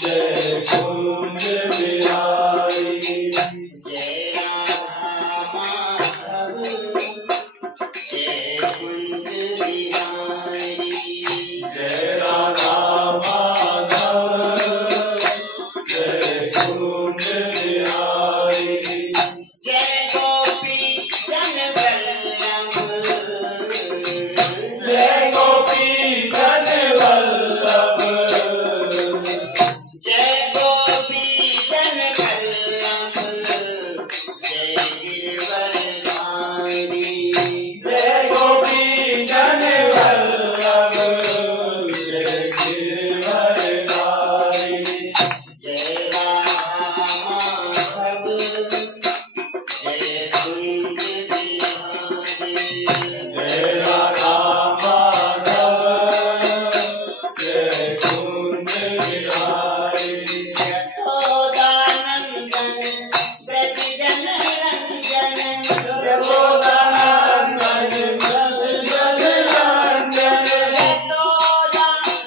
जय कुंज बिहारी जय राधा माधव जय कुंज बिहारी जय राधा माधव जय कुंज बिहारी जय गोपी जन वल्लभ जय गोपी जन वल्लभ जय गोपी जन वल्लभ जय गिरवरधारी जय गोपी जन वल्लभ जय गिरवरधारी जय राधा माधव जय कुंज बिहारी जय राधा माधव जय कुंज बिहारी यशोदानंदन ब्रज जन रंजन यशोदानंदन ब्रज जन रंजन यशोदानंदन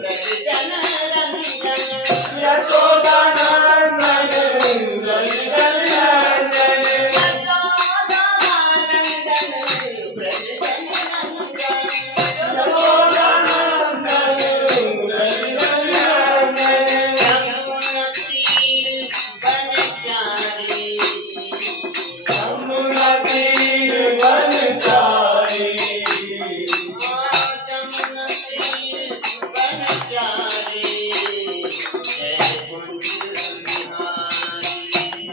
ब्रज जन रंजन यशोदानंदन ब्रज जन रंजन यशोदानंदन ब्रज जन रंजन यशोदानंदन ब्रज जन रंजन यमुना तीर बनचारी यमुना तीर बनचारी यमुना तीर बनचारी जय कुंज बिहारी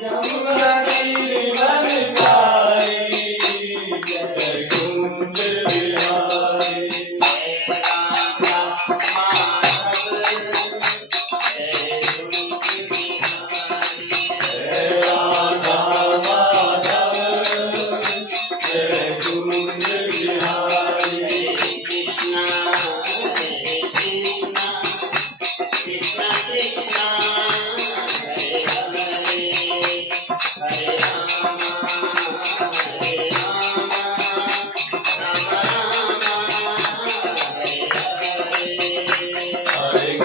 यमुना तीर बनचारी जय कुंज बिहारी जय राधा माधव जय कुंज बिहारी जय राधा माधव जय कुंज बिहारी हरे कृष्णा कृष्णा कृष्णा हरे हरे हरे राम राम राम हरे हरे हरे